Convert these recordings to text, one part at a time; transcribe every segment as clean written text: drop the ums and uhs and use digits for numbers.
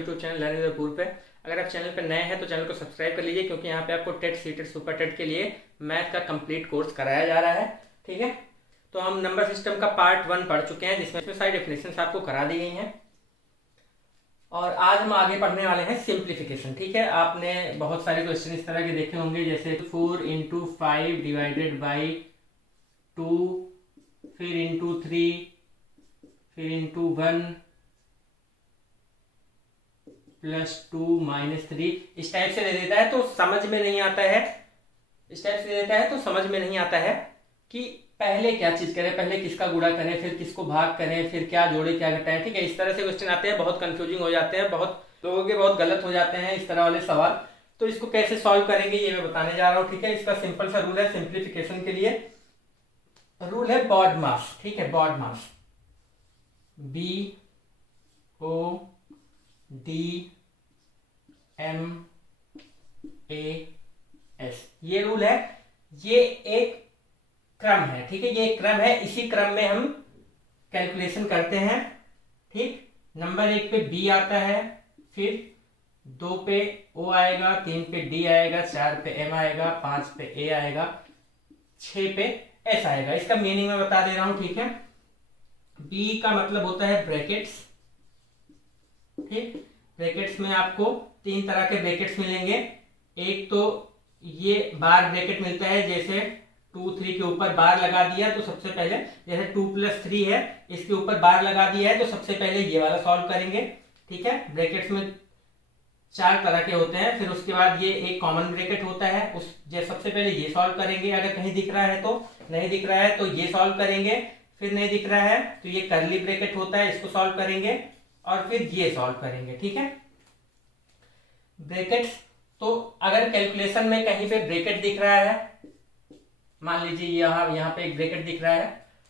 YouTube channel learning with पूर पे। अगर आप चैनल पर नए हैं तो चैनल को सब्सक्राइब कर लीजिए, क्योंकि यहाँ पे आपको टेट, सीटेट, सुपर टेट के लिए मैथ का कंप्लीट कोर्स कराया जा रहा है। ठीक है, तो हम नंबर सिस्टम का पार्ट 1 पढ़ चुके हैं, जिसमें सारी डेफिनेशंस आपको करा दी गई हैं। और आज हम आगे पढ़ने वाले हैं सिंप्लीफिकेशन। ठीक है, आपने बहुत सारे क्वेश्चन इस तरह के देखे होंगे, जैसे 4 × 5 डिवाइडेड बाई 2, फिर इंटू 3, फिर इंटू 1 प्लस 2 माइनस 3। इस टाइप से दे देता है तो समझ में नहीं आता है, इस टाइप से दे देता है तो समझ में नहीं आता है कि पहले क्या चीज करें, पहले किसका गुणा करें, फिर किसको भाग करें, फिर क्या जोड़े क्या घटाएं। ठीक है, इस तरह से क्वेश्चन आते हैं, बहुत कंफ्यूजिंग हो जाते हैं, बहुत लोगों के बहुत गलत हो जाते हैं इस तरह वाले सवाल। तो इसको कैसे सॉल्व करेंगे ये मैं बताने जा रहा हूँ। ठीक है, इसका सिंपल सा रूल है सिंप्लीफिकेशन के लिए, रूल है बॉड मास। ठीक है, बॉड मास BODMAS, ये रूल है। ये एक क्रम है। ठीक है, ये एक क्रम है, इसी क्रम में हम कैलकुलेशन करते हैं। ठीक, नंबर 1 पे B आता है, फिर 2 पे O आएगा, 3 पे D आएगा, 4 पे M आएगा, 5 पे A आएगा, 6 पे S आएगा। इसका मीनिंग मैं बता दे रहा हूं। ठीक है, B का मतलब होता है ब्रैकेट्स। ठीक, ब्रैकेट्स में आपको 3 तरह के ब्रैकेट्स मिलेंगे। एक तो ये बार ब्रैकेट मिलता है, जैसे 2, 3 के ऊपर बार लगा दिया तो सबसे पहले, जैसे 2 + 3 है, इसके ऊपर बार लगा दिया है तो सबसे पहले ये वाला सॉल्व करेंगे। ठीक है, ब्रैकेट्स में 4 तरह के होते हैं, फिर उसके बाद ये एक कॉमन ब्रैकेट होता है, उस सबसे पहले ये सॉल्व करेंगे, अगर कहीं दिख रहा है तो, नहीं दिख रहा है तो ये सॉल्व करेंगे, फिर नहीं दिख रहा है तो ये कर्ली ब्रैकेट होता है, इसको सॉल्व करेंगे, और फिर ये सॉल्व करेंगे। ठीक है, ब्रैकेट्स, तो अगर कैलकुलेशन में कहीं पे ब्रैकेट दिख रहा है, मान लीजिए यहाँ पे एक ब्रैकेट दिख रहा है,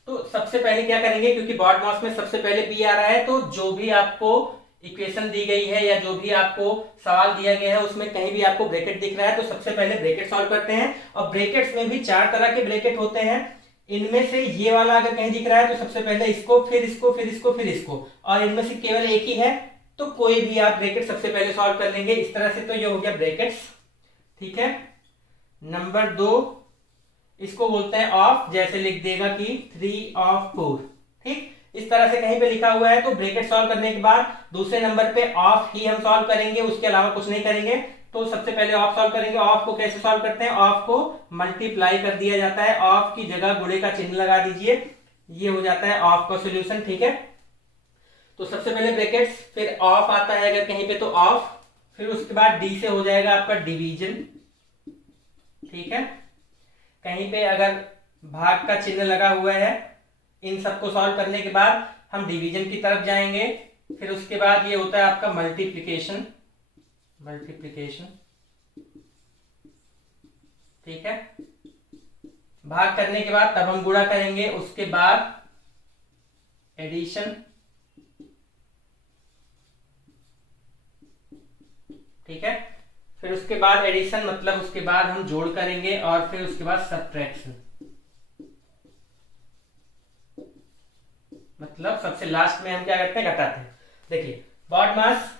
तो सबसे पहले क्या करेंगे, क्योंकि बॉड मास में सबसे पहले B आ रहा है, तो जो भी आपको इक्वेशन दी गई है या जो भी आपको सवाल दिया गया है उसमें कहीं भी आपको ब्रैकेट दिख रहा है तो सबसे पहले ब्रैकेट सॉल्व करते हैं। और ब्रैकेट्स में भी 4 तरह के ब्रैकेट होते हैं, इनमें से ये वाला अगर कहीं दिख रहा है तो सबसे पहले इसको, फिर इसको, फिर इसको, फिर इसको, और इनमें से केवल एक ही है तो कोई भी आप ब्रैकेट सबसे पहले सॉल्व कर लेंगे। इस तरह से तो ये हो गया ब्रैकेट्स। ठीक है, नंबर 2, इसको बोलते हैं ऑफ, जैसे लिख देगा कि 3 ऑफ 4। ठीक, इस तरह से कहीं पे लिखा हुआ है तो ब्रैकेट सॉल्व करने के बाद दूसरे नंबर पे ऑफ ही हम सॉल्व करेंगे, उसके अलावा कुछ नहीं करेंगे। तो सबसे पहले ऑफ सॉल्व करेंगे। ऑफ को कैसे सॉल्व करते हैं, ऑफ को मल्टीप्लाई कर दिया जाता है, ऑफ की जगह गुणे का चिन्ह लगा दीजिए, ये हो जाता है ऑफ का सोल्यूशन। ठीक है, तो सबसे पहले ब्रैकेट्स, फिर ऑफ आता है अगर कहीं पे तो ऑफ, फिर उसके बाद डी से हो जाएगा आपका डिवीजन। ठीक है, कहीं पे अगर भाग का चिन्ह लगा हुआ है, इन सबको सॉल्व करने के बाद हम डिवीजन की तरफ जाएंगे, फिर उसके बाद ये होता है आपका मल्टीप्लिकेशन। ठीक है, भाग करने के बाद तब हम गुणा करेंगे, उसके बाद एडिशन। ठीक है, फिर उसके बाद एडिशन मतलब उसके बाद हम जोड़ करेंगे, और फिर उसके बाद सब्ट्रैक्शन, मतलब सबसे लास्ट में हम क्या करते हैं, घटाते हैं। देखिए, बॉड मास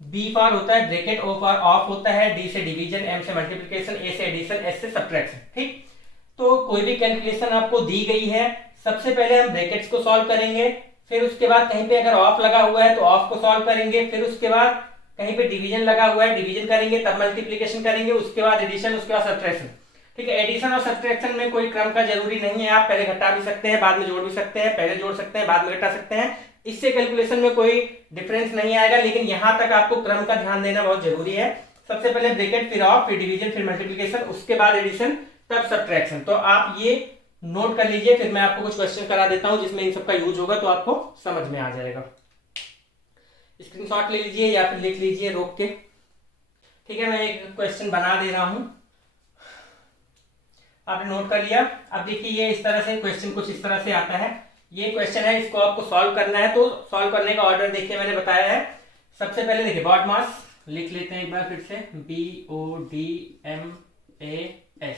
B फॉर होता है ब्रैकेट, O फॉर ऑफ होता है, D से डिवीजन, M से मल्टीप्लिकेशन, A से एडिशन, S से सब्ट्रैक्शन। ठीक, तो कोई भी कैलकुलेशन आपको दी गई है, सबसे पहले हम ब्रैकेट्स को सॉल्व करेंगे, फिर उसके बाद कहीं पे अगर ऑफ लगा हुआ है तो ऑफ को सॉल्व करेंगे, फिर उसके बाद कहीं पे डिवीजन लगा हुआ है, डिवीजन करेंगे, तब मल्टीप्लिकेशन करेंगे, उसके बाद एडिशन, उसके बाद सब्ट्रैक्शन। ठीक है, एडिशन और सब्ट्रैक्शन में कोई क्रम का जरूरी नहीं है, आप पहले घटा भी सकते हैं, बाद में जोड़ भी सकते हैं, पहले जोड़ सकते हैं, बाद में घटा सकते हैं, इससे कैलकुलेशन में कोई डिफरेंस नहीं आएगा। लेकिन यहां तक आपको क्रम का ध्यान देना बहुत जरूरी है। सबसे पहले ब्रैकेट, फिर ऑफ, फिर डिवीजन, फिर मल्टीप्लिकेशन, उसके बाद एडिशन, तब सब्ट्रैक्शन। तो आप ये नोट कर लीजिए, फिर मैं आपको कुछ क्वेश्चन करा देता हूं जिसमें इन सबका यूज होगा, तो आपको समझ में आ जाएगा। स्क्रीनशॉट ले लीजिए या फिर लिख लीजिए रोक के। ठीक है, मैं एक क्वेश्चन बना दे रहा हूं, आपने नोट कर लिया। अब देखिए, ये इस तरह से क्वेश्चन कुछ इस तरह से आता है, ये क्वेश्चन है, इसको आपको सॉल्व करना है। तो सॉल्व करने का ऑर्डर देखिए मैंने बताया है। सबसे पहले देखिए, बॉड मास लिख लेते हैं एक बार फिर से, BODMAS।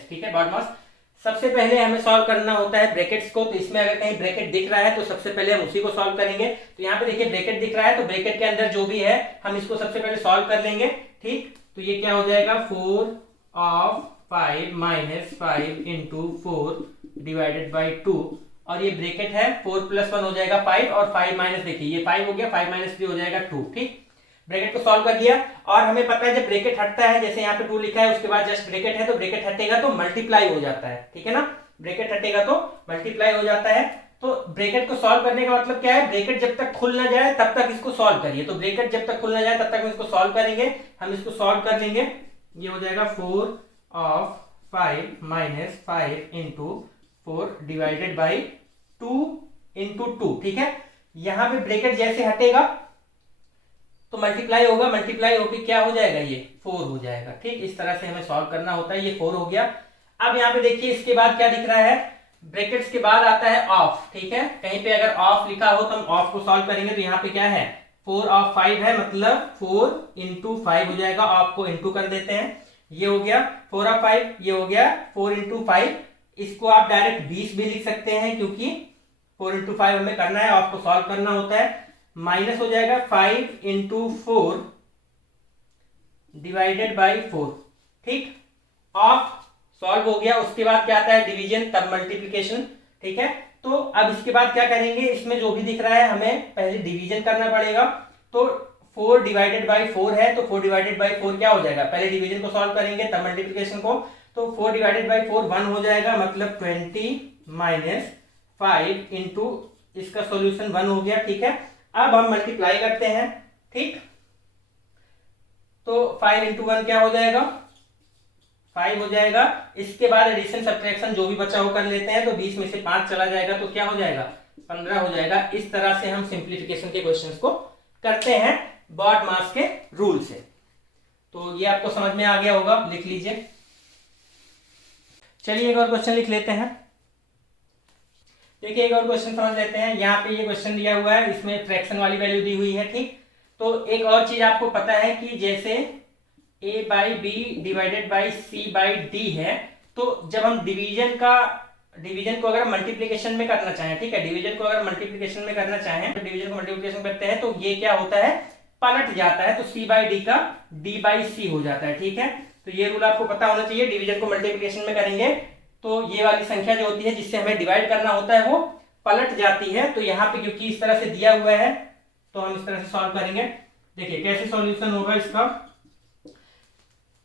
ठीक है, बॉड मास। सबसे पहले हमें सॉल्व करना होता है ब्रैकेट्स को। तो इसमें अगर कहीं ब्रैकेट दिख रहा है तो सबसे पहले हम उसी को सॉल्व करेंगे। तो यहाँ पे देखिए ब्रैकेट दिख रहा है, तो ब्रैकेट के अंदर जो भी है हम इसको सबसे पहले सॉल्व कर लेंगे। ठीक, तो ये क्या हो जाएगा 4 of 5 minus 5 into 4 divided by 2, और ये ब्रैकेट है 4 + 1 हो जाएगा 5, और 5 माइनस देखिए ये 5 हो गया, 5 माइनस 3 हो जाएगा 2। ठीक, ब्रैकेट को सॉल्व कर दिया। और हमें पता है जब ब्रैकेट हटता है, जैसे यहाँ पे 2 लिखा है उसके बाद जस्ट ब्रैकेट है, तो ब्रैकेट हटेगा तो मल्टीप्लाई हो जाता है। ठीक है ना, ब्रैकेट हटेगा तो मल्टीप्लाई हो जाता है। तो ब्रैकेट को सॉल्व करने का मतलब क्या है, ब्रैकेट जब तक खुल ना जाए तब तक इसको सॉल्व करिए। तो ब्रैकेट जब तक खुल ना जाए तब तक हम इसको सॉल्व करेंगे। हम इसको सॉल्व कर लेंगे, ये हो जाएगा 4 of 5 minus 5 into 4 divided by 2 into 2। ठीक है, यहां पे ब्रैकेट जैसे हटेगा तो मल्टीप्लाई होगा, मल्टीप्लाई होकर क्या हो जाएगा, ये 4 हो जाएगा। ठीक, इस तरह से हमें सॉल्व करना होता है। ये 4 हो गया। अब यहाँ पे देखिए इसके बाद क्या दिख रहा है, ब्रैकेट्स के बाद आता है ऑफ। ठीक है, कहीं पे अगर ऑफ लिखा हो तो हम ऑफ को सॉल्व करेंगे। तो यहाँ पे क्या है 4 of 5 है, मतलब 4 इंटू 5 हो जाएगा। ऑफ को इंटू कर देते हैं, ये हो गया 4 of 5, ये हो गया 4 इंटू 5। इसको आप डायरेक्ट 20 भी लिख सकते हैं, क्योंकि 4 इंटू 5 हमें करना है, ऑफ को सॉल्व करना होता है। माइनस हो जाएगा 5 इंटू 4 डिवाइडेड बाई 4। ठीक, ऑफ सॉल्व हो गया। उसके बाद क्या आता है डिवीजन, तब मल्टीप्लीकेशन। ठीक है, तो अब इसके बाद क्या करेंगे, इसमें जो भी दिख रहा है हमें पहले डिवीजन करना पड़ेगा। तो 4 डिवाइडेड बाई 4 है, तो 4 डिवाइडेड बाई 4 क्या हो जाएगा, पहले डिवीजन को सॉल्व करेंगे तब मल्टीप्लीकेशन को। तो 4 डिवाइडेड बाई 4 1 हो जाएगा, मतलब 20 माइनस 5 इंटू इसका सॉल्यूशन 1 हो गया। ठीक है, अब हम मल्टीप्लाई करते हैं। ठीक, तो 5 इंटू 1 क्या हो जाएगा, 5 हो जाएगा। इसके बाद एडिशन सब्ट्रैक्शन जो भी बचा हो कर लेते हैं। तो 20 में से 5 चला जाएगा तो क्या हो जाएगा 15 हो जाएगा। इस तरह से हम सिंप्लीफिकेशन के क्वेश्चंस को करते हैं बॉड मास के रूल से। तो ये आपको समझ में आ गया होगा, लिख लीजिए। चलिए एक और क्वेश्चन लिख लेते हैं। देखिए एक और क्वेश्चन समझ लेते हैं। यहाँ पे ये क्वेश्चन दिया हुआ है, इसमें फ्रैक्शन वाली वैल्यू दी हुई है। ठीक, तो एक और चीज आपको पता है कि जैसे a by B divided by C by D है, तो जब हम डिवीजन को अगर मल्टीप्लीकेशन में करना चाहें, ठीक है, डिवीजन को अगर मल्टीप्लीकेशन में करना चाहें तो डिवीजन को मल्टीप्लीकेशन करते हैं तो ये क्या होता है, पलट जाता है। तो सी बाई डी का डी बाई सी हो जाता है। ठीक है, तो ये रूल आपको पता होना चाहिए। डिवीजन को मल्टीप्लीकेशन में करेंगे तो ये वाली संख्या जो होती है जिससे हमें डिवाइड करना होता है वो पलट जाती है। तो यहाँ पे क्योंकि इस तरह से दिया हुआ है तो हम इस तरह से सॉल्व करेंगे। देखिए कैसे सॉल्यूशन होगा इसका,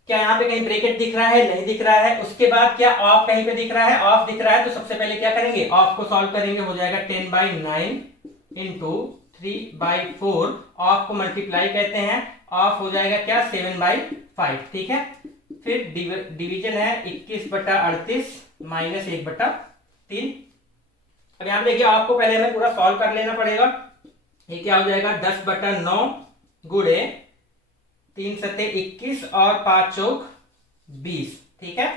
क्या यहाँ पे कहीं ब्रैकेट दिख रहा है, नहीं दिख रहा है। उसके बाद क्या ऑफ कहीं पे दिख रहा है, ऑफ दिख रहा है। तो सबसे पहले क्या करेंगे, ऑफ को सॉल्व करेंगे। हो जाएगा 10/9 इंटू 3/4। ऑफ को मल्टीप्लाई कहते हैं, ऑफ हो जाएगा क्या 7/5। ठीक है, फिर डिवीजन है 21/38 माइनस 1/3। अब यहाँ पे देखिए आपको पहले हमें पूरा सॉल्व कर लेना पड़ेगा। ये क्या हो जाएगा 10/9 गुणे 3 सत्ते 21 और 5 चौक 20। ठीक है,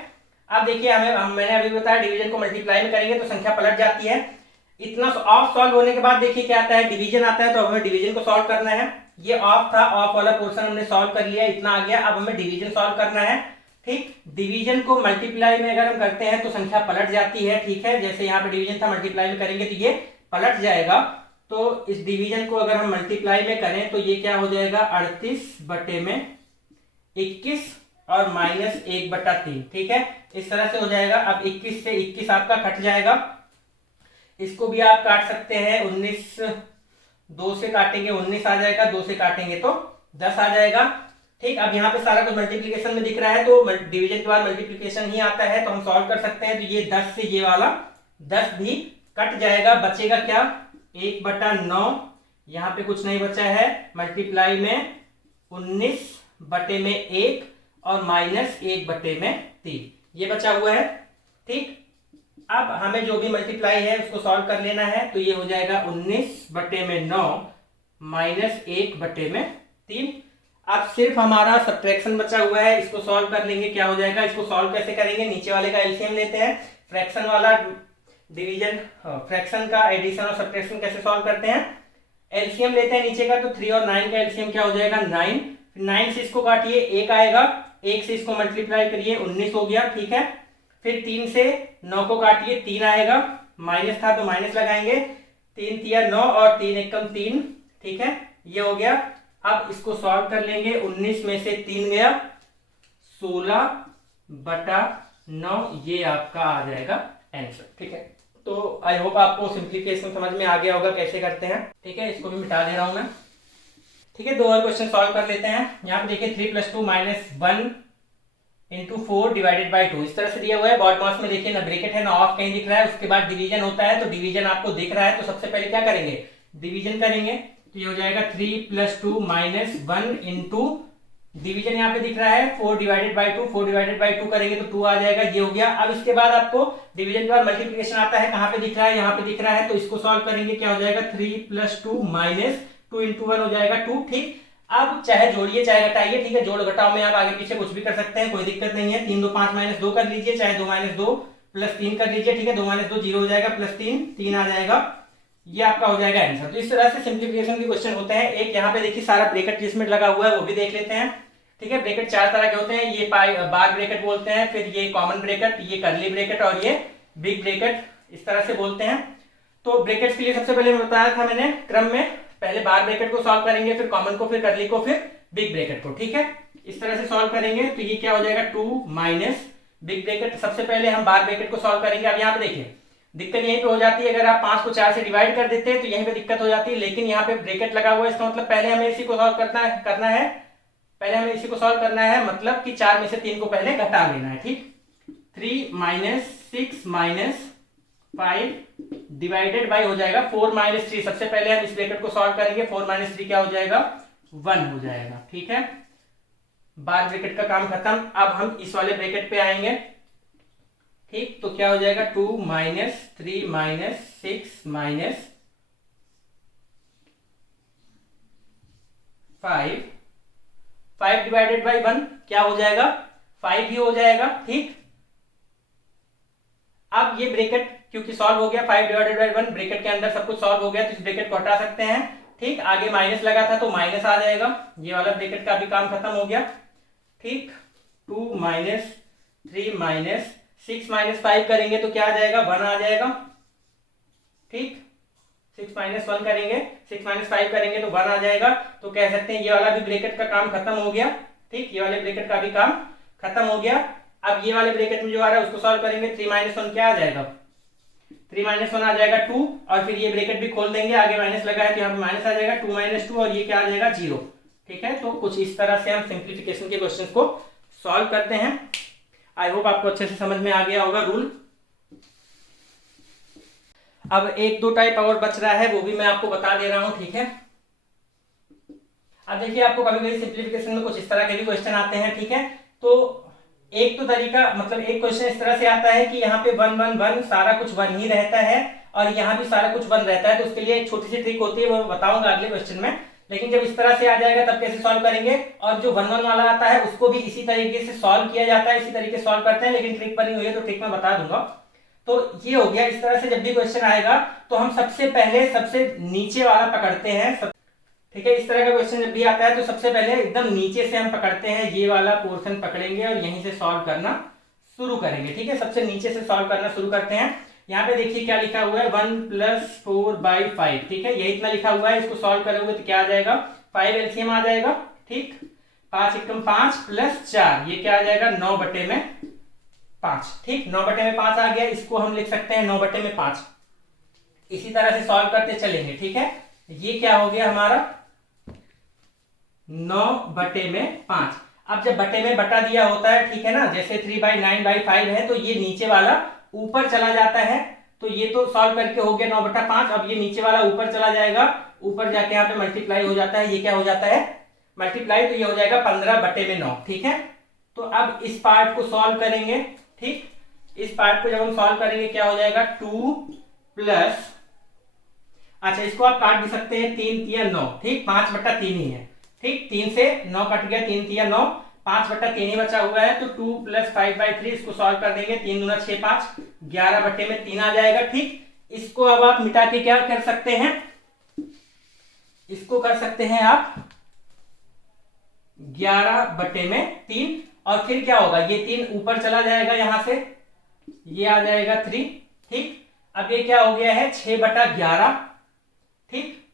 अब देखिए मैंने अभी बताया डिवीजन को मल्टीप्लाई में करेंगे तो संख्या पलट जाती है। इतना ऑफ सॉल्व होने के बाद देखिए क्या आता है, डिवीजन आता है। तो हमें डिवीजन को सॉल्व करना है। ये ऑफ था, ऑफ वाला पोर्शन हमने सॉल्व कर लिया, इतना आ गया। अब हमें डिवीजन सॉल्व करना है। ठीक, डिवीजन को मल्टीप्लाई में अगर हम करते हैं तो संख्या पलट जाती है। ठीक है, जैसे यहाँ पे डिवीजन था, मल्टीप्लाई में करेंगे तो ये पलट जाएगा। तो इस डिवीजन को अगर हम मल्टीप्लाई में करें तो ये क्या हो जाएगा 38/21 और माइनस 1/3। ठीक है, इस तरह से हो जाएगा। अब 21 से 21 आपका कट जाएगा। इसको भी आप काट सकते हैं, 19 2 से काटेंगे 19 आ जाएगा, 2 से काटेंगे तो 10 आ जाएगा। ठीक, अब यहाँ पे सारा कुछ मल्टीप्लीकेशन में दिख रहा है तो डिवीजन के बाद मल्टीप्लीकेशन ही आता है, तो हम सॉल्व कर सकते हैं। तो ये 10 से ये वाला 10 भी कट जाएगा, बचेगा क्या 1/9। यहाँ पे कुछ नहीं बचा है, मल्टीप्लाई में 19/1 और माइनस 1/3 ये बचा हुआ है। ठीक, अब हमें जो भी मल्टीप्लाई है उसको सॉल्व कर लेना है। तो ये हो जाएगा 19/9 माइनस 1/3। अब सिर्फ हमारा सब्ट्रैक्शन बचा हुआ है, इसको सॉल्व कर लेंगे। क्या हो जाएगा, इसको सॉल्व कैसे करेंगे, नीचे वाले का एलसीएम लेते हैं। फ्रैक्शन वाला डिवीजन, फ्रैक्शन का एडिशन और सब्ट्रैक्शन कैसे सॉल्व करते हैं, एलसीएम लेते हैं नीचे का। तो 3 और 9 का एलसीएम क्या हो जाएगा 9। 9 से इसको काटिए 1 आएगा, 1 से इसको मल्टीप्लाई करिए 19 हो गया। ठीक है, फिर 3 से 9 को काटिए, 3 आएगा, माइनस था तो माइनस लगाएंगे, 3 तिया 9 और 3 एकम 3, ठीक है, ये हो गया। अब इसको सॉल्व कर लेंगे, 19 में से 3 गया, 16/9, ये आपका आ जाएगा आंसर, ठीक है। तो आई होप आपको सिंप्लीफिकेशन समझ में आ गया होगा कैसे करते हैं, ठीक है। इसको भी मिटा दे रहा हूं मैं, ठीक है। 2 और क्वेश्चन सॉल्व कर लेते हैं। यहाँ पे देखिए 3 + 2 - 1 × 4 / 2 इस तरह से दिया हुआ है। बॉड मास में देखिए ना ब्रैकेट है ना ऑफ कहीं दिख रहा है, उसके बाद डिवीजन होता है, तो डिवीजन आपको दिख रहा है तो सबसे पहले क्या करेंगे, डिवीजन करेंगे। तो ये हो जाएगा 3 + 2 - 1 × डिवीजन यहाँ पे दिख रहा है 4 / 2, 4 / 2 करेंगे तो 2 आ जाएगा, ये हो गया। अब इसके बाद आपको डिवीजन के बाद मल्टीप्लिकेशन आता है, कहाँ पे दिख रहा है, यहाँ पे दिख रहा है, तो इसको सॉल्व करेंगे, क्या हो जाएगा 3 + 2 - 2 × 1 हो जाएगा 2, ठीक। अब चाहे जोड़िए चाहे घटाइए, ठीक है, जोड़ घटाओ में आप आगे पीछे कुछ भी कर सकते हैं, कोई दिक्कत नहीं है। 3 × 2 = 5 - 2 कर लीजिए, चाहे 2 - 2 + 3 कर लीजिए, ठीक है, 2 - 2 0 हो जाएगा, +3 3 आ जाएगा, ये आपका हो जाएगा आंसर। तो इस तरह से सिंप्लीफिकेशन के क्वेश्चन होते हैं। एक यहाँ पे देखिए सारा ब्रैकेट जिसमें लगा हुआ है वो भी देख लेते हैं, ठीक है। ब्रैकेट 4 तरह के होते हैं, ये बार ब्रैकेट बोलते हैं, फिर ये कॉमन ब्रैकेट, ये कर्ली ब्रैकेट और ये बिग ब्रैकेट, इस तरह से बोलते हैं। तो ब्रैकेट्स के लिए सबसे पहले बताया था मैंने क्रम में, पहले बार ब्रैकेट को सॉल्व करेंगे, फिर कॉमन को, फिर कर्ली को, फिर बिग ब्रैकेट को, ठीक है। इस तरह से सॉल्व करेंगे तो ये क्या हो जाएगा 2 - बिग ब्रैकेट। सबसे पहले हम बार ब्रैकेट को सॉल्व करेंगे। अब यहाँ पे देखिए दिक्कत यहीं पे हो जाती है, अगर आप 5 को 4 से डिवाइड कर देते हैं तो यहीं पे दिक्कत हो जाती है, लेकिन यहाँ पे ब्रैकेट लगा हुआ है, इसका मतलब पहले हमें इसी को सॉल्व करना है, पहले हमें इसी को सॉल्व करना है, मतलब कि 4 में से 3 को पहले घटा लेना है, ठीक। 3 - 6 - 5 डिवाइडेड बाई हो जाएगा 4 - 3। सबसे पहले हम इस ब्रैकेट को सॉल्व करेंगे, 4 - 3 क्या हो जाएगा 1 हो जाएगा, ठीक है। बार ब्रैकेट का काम खत्म। अब हम इस वाले ब्रैकेट पे आएंगे, ठीक, तो क्या हो जाएगा 2 - 3 - 6 - 5 डिवाइडेड बाई 1 क्या हो जाएगा 5 ही हो जाएगा, ठीक। अब ये ब्रैकेट क्योंकि सॉल्व हो गया, 5 डिवाइडेड बाई 1 ब्रैकेट के अंदर सब कुछ सॉल्व हो गया, तो इस ब्रैकेट को हटा सकते हैं, ठीक। आगे माइनस लगा था तो माइनस आ जाएगा, ये वाला ब्रैकेट का भी काम खत्म हो गया, ठीक। 2 - 3 - 6 - 5 करेंगे तो क्या आ जाएगा 1 आ जाएगा, ठीक। 6 - 1 करेंगे, 6 - 5 करेंगे तो 1 आ जाएगा। तो कह सकते हैं ये वाला भी ब्रैकेट का काम खत्म हो गया, ठीक, ये वाले ब्रैकेट का भी काम खत्म हो गया। अब ये वाले ब्रैकेट में जो आ रहा है उसको सॉल्व करेंगे, 3 - 1 क्या आ जाएगा 3 - 1 आ जाएगा 2, और फिर ये ब्रैकेट भी खोल देंगे, आगे माइनस लगा है तो यहाँ पे माइनस आ जाएगा 2 - 2, और ये क्या आ जाएगा 0, ठीक है। तो कुछ इस तरह से हम सिंप्लीफिकेशन के क्वेश्चन को सॉल्व करते हैं। आई होप आपको अच्छे से समझ में आ गया होगा रूल। अब 1-2 टाइप और बच रहा है, वो भी मैं आपको बता दे रहा हूं, ठीक है। अब देखिए आपको कभी कभी सिंप्लीफिकेशन में कुछ इस तरह के भी क्वेश्चन आते हैं, ठीक है। तो एक तो तरीका, मतलब एक क्वेश्चन इस तरह से आता है कि यहाँ पे 1 1 1 सारा कुछ 1 ही रहता है, और यहाँ भी सारा कुछ 1 रहता है, तो उसके लिए एक छोटी सी ट्रिक होती है, वो बताऊंगा अगले क्वेश्चन में। लेकिन जब इस तरह से आ जाएगा तब कैसे सॉल्व करेंगे, और जो 1 1 वाला आता है उसको भी इसी तरीके से सॉल्व किया जाता है, इसी तरीके से सॉल्व करते हैं, लेकिन ट्रिक बनी हुई है तो ट्रिक में बता दूंगा। तो ये हो गया, इस तरह से जब भी क्वेश्चन आएगा तो हम सबसे पहले सबसे नीचे वाला पकड़ते हैं, ठीक है। इस तरह का क्वेश्चन जब भी आता है तो सबसे पहले एकदम नीचे से हम पकड़ते हैं, ये वाला पोर्शन पकड़ेंगे और यहीं से सॉल्व करना शुरू करेंगे, ठीक है। सबसे नीचे से सॉल्व करना शुरू करते हैं। यहाँ पे देखिए क्या लिखा हुआ है 1 + 4/5, ठीक है, ये इतना लिखा हुआ है, इसको सॉल्व करोगे तो क्या आ जाएगा 5 एलसीएम आ जाएगा, ठीक। 5 × 5 + 4 ये क्या आ जाएगा 9/5, ठीक, 9/5 आ गया। इसको हम लिख सकते हैं 9/5, इसी तरह से सॉल्व करते चलेंगे, ठीक है। ये क्या हो गया हमारा 9/5। अब जब बटे में बटा दिया होता है, ठीक है ना, जैसे 3/9/5 है तो ये नीचे वाला ऊपर चला जाता है, तो ये तो सॉल्व करके हो गया 9/5। अब ये नीचे वाला ऊपर चला जाएगा, ऊपर जाके यहाँ पे मल्टीप्लाई हो जाता है, ये क्या हो जाता है मल्टीप्लाई, तो ये हो जाएगा 15/9, ठीक है। तो अब इस पार्ट को सॉल्व करेंगे, ठीक, इस पार्ट को जब हम सॉल्व करेंगे क्या हो जाएगा 2 प्लस, अच्छा इसको आप काट भी सकते हैं, 3 तिया 9, ठीक, 5/3 ही है, ठीक, 3 से 9 कट गया, 3 तिया 9, 5/3 ही बचा हुआ है, तो 2 + 5/3 इसको सॉल्व कर देंगे, 3 दूना 6 5, 11/3 आ जाएगा, ठीक। इसको अब आप मिटा के क्या कर सकते हैं, इसको कर सकते हैं आप 11/3, और फिर क्या होगा ये 3 ऊपर चला जाएगा यहाँ से, ये आ जाएगा 3। ठीक, अब ये क्या हो गया है 6/11। ठीक,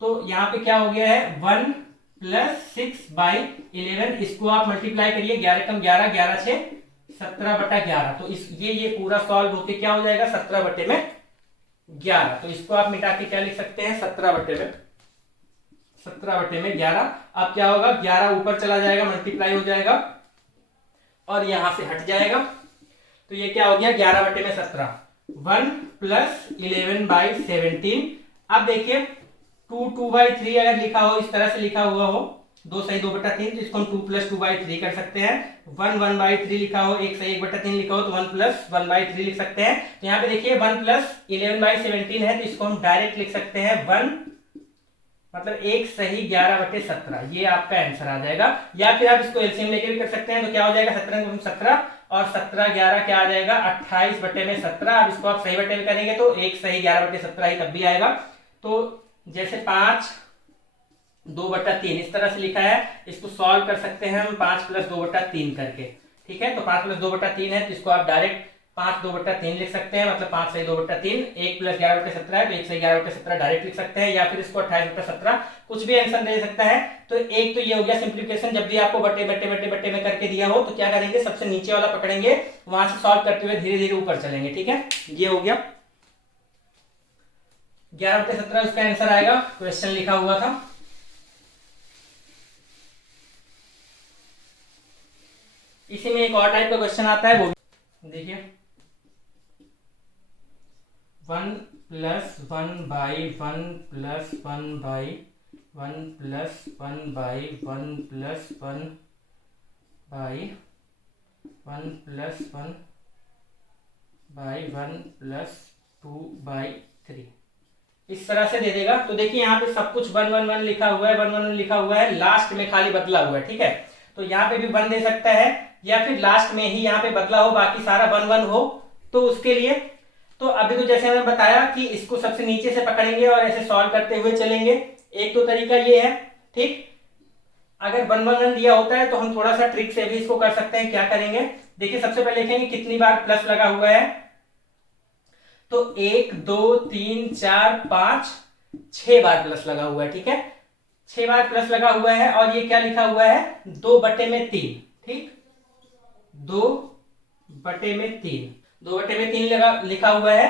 तो यहाँ पे क्या हो गया है 1 + 6/11। इसको आप मल्टीप्लाई करिए, 11 कम 11, 11 6 17/11। तो इस ये पूरा सॉल्व होके क्या हो जाएगा 17/11। तो इसको आप मिटा के क्या लिख सकते हैं 17/11। अब क्या होगा 11 ऊपर चला जाएगा, मल्टीप्लाई हो जाएगा और यहां से हट जाएगा। तो ये क्या हो गया 11/17। 1 + 11/17। अब देखिए 2/3 अगर लिखा हो, इस तरह से लिखा हुआ हो 2 सही 2/3, तो इसको हम 2 + 2/3 कर सकते हैं। 1/3 लिखा हो, 1 सही 1/3 लिखा हो तो 1 + 1/3 लिख सकते हैं। तो यहाँ पे देखिए 1 + 11/17 है, तो इसको हम डायरेक्ट लिख सकते हैं 1 मतलब 1 सही 11/17। ये आपका आंसर आ जाएगा। या फिर आप इसको एलसीएम लेके भी कर सकते हैं, तो क्या हो जाएगा 17 और 17 11 क्या आ जाएगा 28/17। अब इसको आप सही बटे में करेंगे तो 1 सही 11/17 ही तब भी आएगा। तो जैसे 5 2/3 इस तरह से लिखा है, इसको सॉल्व कर सकते हैं हम 5 + 2/3 करके। ठीक है, तो 5 + 2/3 है, तो इसको आप डायरेक्ट 5 2/3 लिख सकते हैं, मतलब 5 सही 2/3। 1 + 11/17 है, तो 1 सही 11/17 डायरेक्ट लिख सकते हैं, या फिर इसको 28/17 कुछ भी आंसर दे सकता है। तो एक तो ये हो गया सिंप्लीफिकेशन। जब भी आपको बटे बटे बटे बटे में करके दिया हो तो क्या करेंगे सबसे नीचे वाला पकड़ेंगे, वहां से सॉल्व करते हुए धीरे धीरे ऊपर चलेंगे। ठीक है, ये हो गया 11/17 उसका आंसर आएगा, क्वेश्चन लिखा हुआ था। इसी में एक और टाइप का क्वेश्चन आता है, वो देखिए 1 + 1/1 + 1/1 + 1/1 + 1/1 + 1/1 + 2/3 इस तरह से दे देगा। तो देखिए यहाँ पे सब कुछ 1 1 1 लिखा हुआ है, 1 1 1 लिखा हुआ है, लास्ट में खाली बदला हुआ है। ठीक है, तो यहाँ पे भी 1 दे सकता है, या फिर लास्ट में ही यहाँ पे बदला हो, बाकी सारा 1 1 हो, तो उसके लिए तो अभी तो जैसे मैंने बताया कि इसको सबसे नीचे से पकड़ेंगे और ऐसे सॉल्व करते हुए चलेंगे। एक तो तरीका ये है। ठीक, अगर 1 1 1 दिया होता है तो हम थोड़ा सा ट्रिक से भी इसको कर सकते हैं। क्या करेंगे देखिए, सबसे पहले लिखेंगे कितनी बार प्लस लगा हुआ है, तो 1 2 3 4 5 6 बार प्लस लगा हुआ है। ठीक है, 6 बार प्लस लगा हुआ है, और ये क्या लिखा हुआ है 2/3। ठीक, 2/3 2/3 लिखा हुआ है।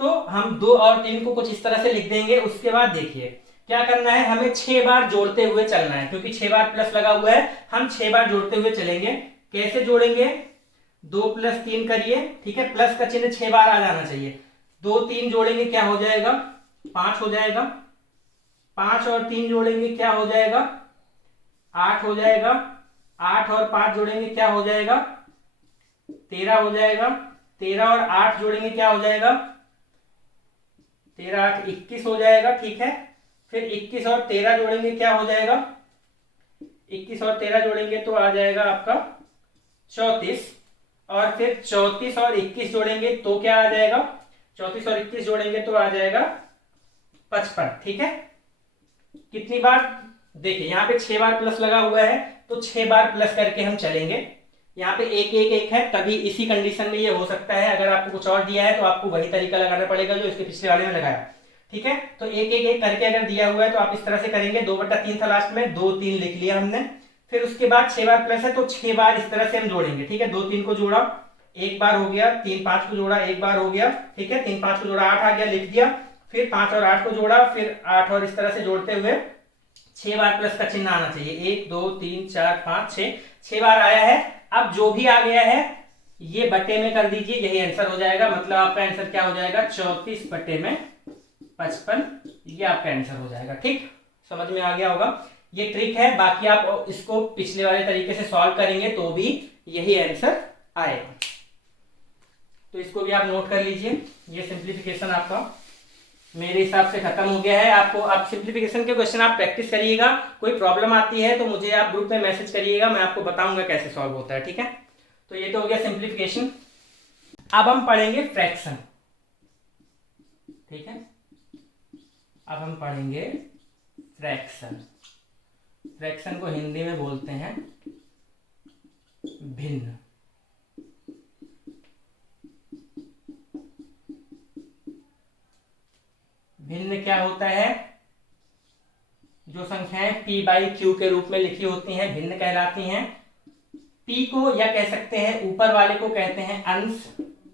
तो हम 2 और 3 को कुछ इस तरह से लिख देंगे। उसके बाद देखिए क्या करना है, हमें 6 बार जोड़ते हुए चलना है, क्योंकि 6 बार प्लस लगा हुआ है, हम 6 बार जोड़ते हुए चलेंगे। कैसे जोड़ेंगे, 2 + 3 करिए। ठीक है, प्लस का चिन्ह 6 बार आ जाना चाहिए। 2 3 जोड़ेंगे क्या हो जाएगा 5 हो जाएगा। 5 और 3 जोड़ेंगे क्या हो जाएगा 8 हो जाएगा। 8 और 5 जोड़ेंगे क्या हो जाएगा 13 हो जाएगा। 13 और 8 जोड़ेंगे क्या हो जाएगा 13 8 21 हो जाएगा। ठीक है, फिर 21 और 13 जोड़ेंगे क्या हो जाएगा 21 और 13 जोड़ेंगे तो आ जाएगा आपका 34। और फिर 34 और 21 जोड़ेंगे तो क्या आ जाएगा 34 और 21 जोड़ेंगे तो आ जाएगा 55। ठीक है, कितनी बार देखिए यहाँ पे 6 बार प्लस लगा हुआ है, तो 6 बार प्लस करके हम चलेंगे। यहाँ पे 1 1 1 है, तभी इसी कंडीशन में ये हो सकता है। अगर आपको कुछ और दिया है तो आपको वही तरीका लगाना पड़ेगा जो इसके पिछले वाले में लगाया। ठीक है, तो 1 1 1 करके अगर दिया हुआ है तो आप इस तरह से करेंगे। 2/3 था लास्ट में, 2 3 लिख लिया हमने। फिर उसके बाद 6 बार प्लस है तो 6 बार इस तरह से हम जोड़ेंगे। ठीक है, 2 3 को जोड़ा 1 बार हो गया, 3 5 को जोड़ा 1 बार हो गया। ठीक है, 3 5 को जोड़ा 8 आ गया, लिख दिया। फिर 5 और 8 को जोड़ा, फिर 8 और इस तरह से जोड़ते हुए 6 बार प्लस का चिन्ह आना चाहिए। 1 2 3 4 5 6 बार आया है। अब जो भी आ गया है ये बटे में कर दीजिए, यही आंसर हो जाएगा। मतलब आपका आंसर क्या हो जाएगा 34/55, ये आपका आंसर हो जाएगा। ठीक, समझ में आ गया होगा। ये ट्रिक है, बाकी आप इसको पिछले वाले तरीके से सॉल्व करेंगे तो भी यही आंसर आएगा। तो इसको भी आप नोट कर लीजिए। ये सिंप्लीफिकेशन आपका मेरे हिसाब से खत्म हो गया है। आपको आप सिंप्लीफिकेशन के क्वेश्चन आप प्रैक्टिस करिएगा। कोई प्रॉब्लम आती है तो मुझे आप ग्रुप में मैसेज करिएगा, मैं आपको बताऊंगा कैसे सॉल्व होता है। ठीक है, तो ये तो हो गया सिंप्लीफिकेशन। अब हम पढ़ेंगे फ्रैक्शन। ठीक है, अब हम पढ़ेंगे फ्रैक्शन। फ्रैक्शन को हिंदी में बोलते हैं भिन्न। भिन्न क्या होता है, जो संख्याएं p बाई क्यू के रूप में लिखी होती हैं भिन्न कहलाती हैं। p को या कह सकते हैं ऊपर वाले को कहते हैं अंश,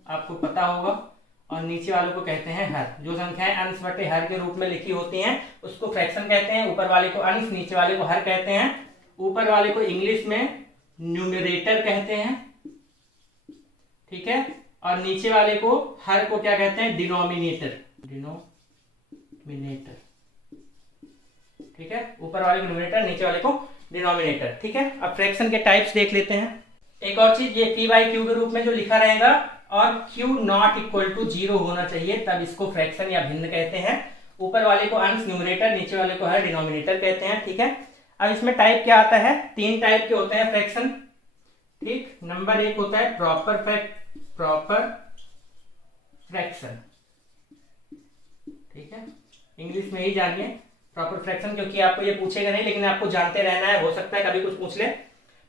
आपको पता होगा, और नीचे वाले को कहते हैं हर। जो संख्याएं अंश बटे हर के रूप में लिखी होती हैं उसको फ्रैक्शन कहते हैं। ऊपर वाले को अंश, नीचे वाले को हर कहते हैं। ऊपर वाले को इंग्लिश में न्यूमरेटर कहते हैं, ठीक है, और नीचे वाले को हर को क्या कहते हैं, डिनोमिनेटर, ठीक है। ऊपर वाले को न्यूमरेटर, नीचे वाले को डिनोमिनेटर, ठीक है। अब फ्रैक्शन के टाइप्स देख लेते हैं। एक और चीज, ये p बाई क्यू के रूप में जो लिखा रहेगा और q नॉट इक्वल टू 0 होना चाहिए, तब इसको फ्रैक्शन या भिन्न कहते हैं। ऊपर वाले को अंश न्यूमरेटर, नीचे वाले को हर डिनोमिनेटर कहते हैं, ठीक है। अब इसमें टाइप क्या आता है, 3 टाइप के होते हैं फ्रैक्शन, ठीक। नंबर 1 होता है प्रॉपर फ्रैक्शन, ठीक है। इंग्लिश में ही जानिए प्रॉपर फ्रैक्शन, क्योंकि आपको ये पूछेगा नहीं लेकिन आपको जानते रहना है, हो सकता है कभी कुछ पूछ ले।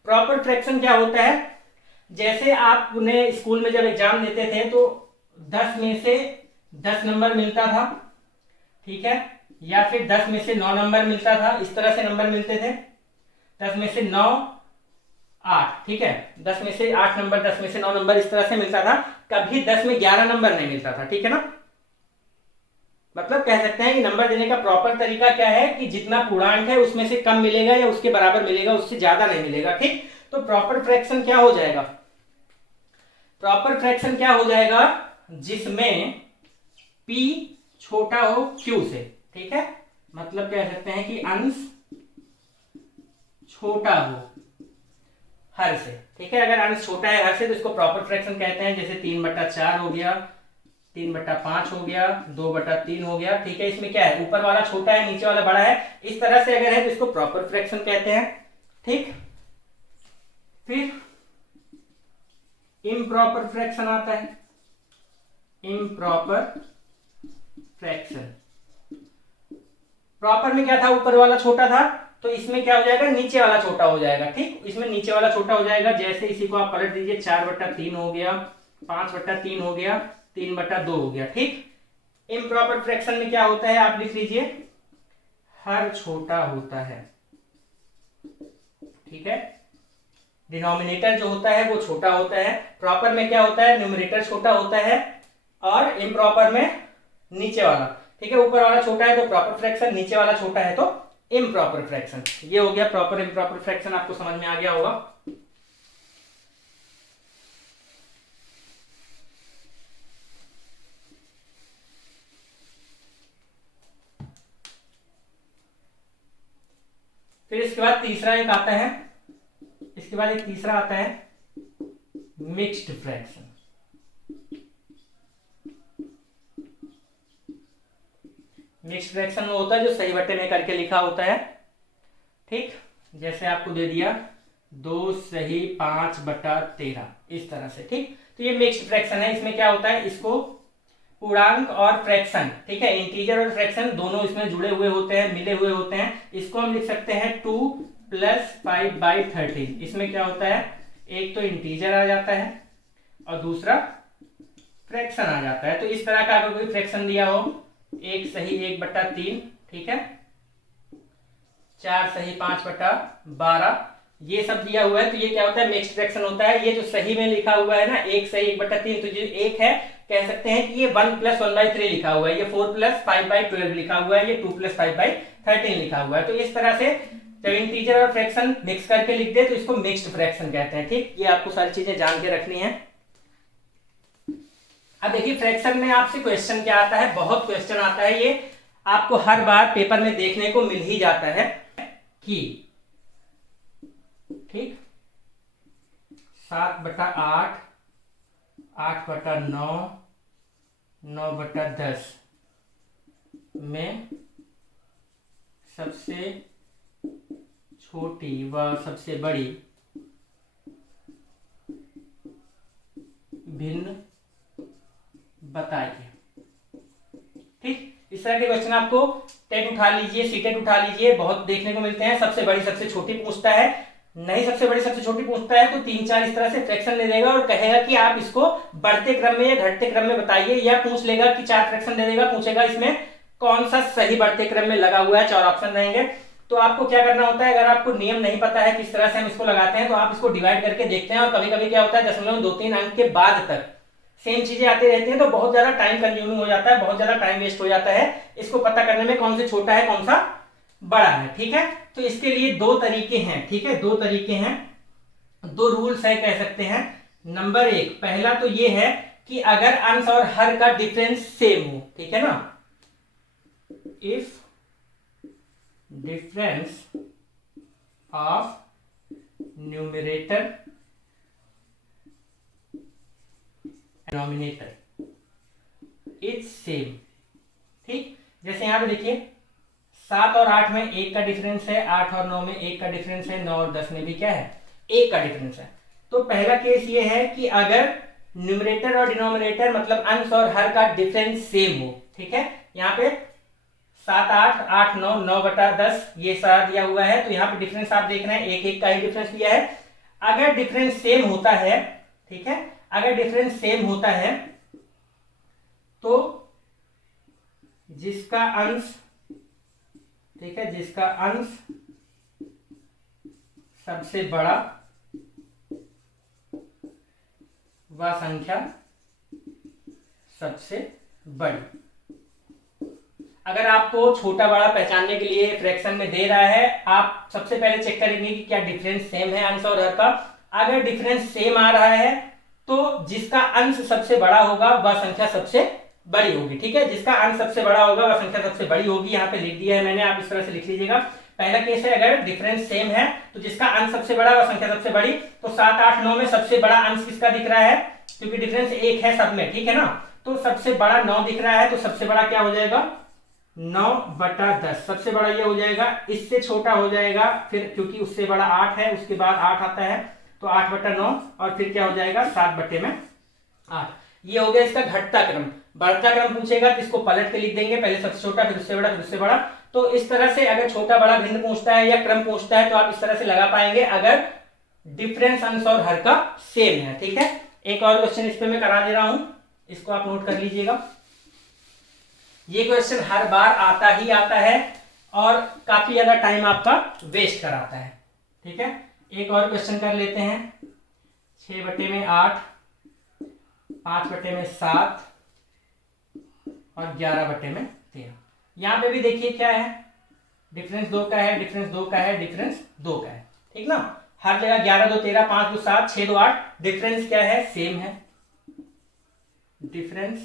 प्रॉपर फ्रैक्शन क्या होता है, जैसे आप उन्हें स्कूल में जब एग्जाम देते थे तो 10 में से 10 नंबर मिलता था, ठीक है, या फिर 10 में से 9 नंबर मिलता था, इस तरह से नंबर मिलते थे। 10 में से 9 8, ठीक है, 10 में से 8 नंबर, 10 में से 9 नंबर, इस तरह से मिलता था। कभी 10 में 11 नंबर नहीं मिलता था, ठीक है ना। मतलब कह सकते हैं कि नंबर देने का प्रॉपर तरीका क्या है कि जितना पूर्णांक है उसमें से कम मिलेगा या उसके बराबर मिलेगा, उससे ज्यादा नहीं मिलेगा, ठीक। तो प्रॉपर फ्रैक्शन क्या हो जाएगा, प्रॉपर फ्रैक्शन क्या हो जाएगा, जिसमें p छोटा हो q से, ठीक है। मतलब कह सकते हैं कि अंश छोटा हो हर से, ठीक है। अगर अंश छोटा है हर से तो इसको प्रॉपर फ्रैक्शन कहते हैं। जैसे 3/4 हो गया, 3/5 हो गया, 2/3 हो गया, ठीक है। इसमें क्या है, ऊपर वाला छोटा है, नीचे वाला बड़ा है, इस तरह से अगर है तो इसको प्रॉपर फ्रैक्शन कहते हैं, ठीक। फिर इम्प्रॉपर फ्रैक्शन आता है, इम्प्रॉपर फ्रैक्शन। प्रॉपर में क्या था, ऊपर वाला छोटा था, तो इसमें क्या हो जाएगा, नीचे वाला छोटा हो जाएगा, ठीक। इसमें नीचे वाला छोटा हो जाएगा, जैसे इसी को आप पलट दीजिए, 4/3 हो गया, 5/3 हो गया, 3/2 हो गया, ठीक। इम्प्रॉपर फ्रैक्शन में क्या होता है, आप लिख लीजिए, हर छोटा होता है, ठीक है। डिनोमिनेटर जो होता है वो छोटा होता है। प्रॉपर में क्या होता है, न्यूमरेटर छोटा होता है, और इम्प्रॉपर में नीचे वाला, ठीक है। ऊपर वाला छोटा है तो प्रॉपर फ्रैक्शन, नीचे वाला छोटा है तो इम्प्रॉपर फ्रैक्शन। ये हो गया प्रॉपर इम्प्रॉपर फ्रैक्शन, आपको समझ में आ गया होगा। फिर इसके बाद तीसरा एक आता है, इसके बाद एक तीसरा आता है मिक्स्ड फ्रैक्शन। मिक्स्ड फ्रैक्शन में होता है जो सही बट्टे में करके लिखा होता है, ठीक। जैसे आपको दे दिया 2 सही 5/13, इस तरह से, ठीक। तो ये मिक्स्ड फ्रैक्शन है। इसमें क्या होता है, इसको पूर्णांक और फ्रैक्शन, ठीक है, इंटीजर और फ्रैक्शन दोनों इसमें जुड़े हुए होते हैं, मिले हुए होते हैं। इसको हम लिख सकते हैं 2 + 5/13। इसमें क्या होता है, एक तो इंटीजर आ जाता है और दूसरा फ्रैक्शन आ जाता है। तो इस तरह का अगर कोई फ्रैक्शन दिया हो, 1 सही 1/3, ठीक है, 4 सही 5/12, ये सब दिया हुआ है, तो ये क्या होता है, मिक्स्ड फ्रैक्शन होता है। ये जो सही में लिखा हुआ है ना, 1 सही 1/3, तो जो एक है कह सकते हैं कि ये 1 + 1/3 लिखा हुआ है, ये 4 + 5/12 लिखा हुआ है, ये 2 + 5/13 लिखा हुआ है। तो इस तरह से जब इंटीजर और फ्रैक्शन मिक्स करके लिख दे तो इसको मिक्स्ड फ्रैक्शन कहते हैं, ठीक। ये आपको सारी चीजें जान के रखनी है। अब देखिए फ्रैक्शन में आपसे क्वेश्चन क्या आता है, बहुत क्वेश्चन आता है, ये आपको हर बार पेपर में देखने को मिल ही जाता है कि, ठीक, 7/8, 8/9, 9/10 में सबसे छोटी व सबसे बड़ी भिन्न बताइए, ठीक। इस तरह के क्वेश्चन आपको टेट उठा लीजिए, सीटेट उठा लीजिए, बहुत देखने को मिलते हैं। सबसे बड़ी सबसे छोटी पूछता है, नहीं सबसे बड़ी सबसे छोटी पूछता है तो 3-4 इस तरह से फ्रैक्शन ले देगा और कहेगा कि आप इसको बढ़ते क्रम में या घटते क्रम में बताइए, या पूछ लेगा कि 4 फ्रैक्शन दे देगा, पूछेगा इसमें कौन सा सही बढ़ते क्रम में लगा हुआ है, 4 ऑप्शन रहेंगे। तो आपको क्या करना होता है, अगर आपको नियम नहीं पता है किस तरह से हम इसको लगाते हैं, तो आप इसको डिवाइड करके देखते हैं, और कभी कभी क्या होता है 0.23 अंक के बाद तक सेम चीजें आती रहती हैं, तो बहुत ज्यादा टाइम कंज्यूमिंग हो जाता है, बहुत ज्यादा टाइम वेस्ट हो जाता है इसको पता करने में कौन से छोटा है कौन सा बड़ा है। ठीक है, तो इसके लिए 2 तरीके हैं। ठीक है, 2 तरीके हैं, 2 रूल्स है कह सकते हैं। नंबर 1, पहला तो ये है कि अगर अंश और हर का डिफरेंस सेम हो, ठीक है ना, if difference of numerator denominator is same. ठीक, जैसे यहां पे देखिए 7 और 8 में 1 का डिफरेंस है, 8 और 9 में 1 का डिफरेंस है, 9 और 10 में भी क्या है 1 का डिफरेंस है। तो पहला केस ये है कि अगर न्यूमरेटर और डिनोमिनेटर मतलब अंश और हर का डिफरेंस सेम हो। ठीक है, यहाँ पे 7 8 8 9 9/10 ये सारा दिया हुआ है, तो यहाँ पे डिफरेंस आप देख रहे हैं 1 1 का ही डिफरेंस दिया है। अगर डिफरेंस सेम होता है, ठीक है, अगर डिफरेंस सेम होता है तो जिसका अंश, ठीक है, जिसका अंश सबसे बड़ा वह संख्या सबसे बड़ी। अगर आपको छोटा बड़ा पहचानने के लिए फ्रैक्शन में दे रहा है, आप सबसे पहले चेक करेंगे कि क्या डिफरेंस सेम है अंश और हर का। अगर डिफरेंस सेम आ रहा है तो जिसका अंश सबसे बड़ा होगा वह संख्या सबसे बड़ी होगी। ठीक है, जिसका अंश सबसे बड़ा होगा वह संख्या सबसे बड़ी होगी, यहाँ पे लिख दिया है मैंने, आप इस तरह से लिख लीजिएगा। पहला केस है अगर डिफरेंस सेम है तो जिसका अंश सबसे बड़ा वह संख्या सबसे बड़ी। तो 7 8 9 में सबसे बड़ा अंश किसका दिख रहा है, क्योंकि डिफरेंस 1 है सब में, ठीक है ना, तो सबसे बड़ा 9 दिख रहा है, तो सबसे बड़ा क्या हो जाएगा 9/10, सबसे बड़ा ये हो जाएगा। इससे छोटा हो जाएगा फिर, क्योंकि उससे बड़ा 8 है, उसके बाद 8 आता है, तो 8/9, और फिर क्या हो जाएगा 7/8। ये हो गया इसका घटता क्रम। बढ़ता क्रम पूछेगा तो इसको पलट के लिख देंगे, पहले सबसे छोटा फिर उससे बड़ा फिर उससे बड़ा। तो इस तरह से अगर छोटा बड़ा भिन्न पूछता है या क्रम पूछता है तो आप इस तरह से लगा पाएंगे अगर डिफरेंस अंश और हर का सेम है। ठीक है, एक और क्वेश्चन इस पे मैं करा दे रहा हूं, इसको आप नोट कर लीजिएगा। ये क्वेश्चन हर बार आता ही आता है और काफी ज्यादा टाइम आपका वेस्ट कराता है। ठीक है, एक और क्वेश्चन कर लेते हैं। 6/8, 5/7 और 11/13। यहां पे भी देखिए क्या है, डिफरेंस 2 का है, डिफरेंस 2 का है, डिफरेंस 2 का है, ठीक ना। हर जगह 11 2 13, 5 2 7, 6 2 8, डिफरेंस क्या है सेम है, डिफरेंस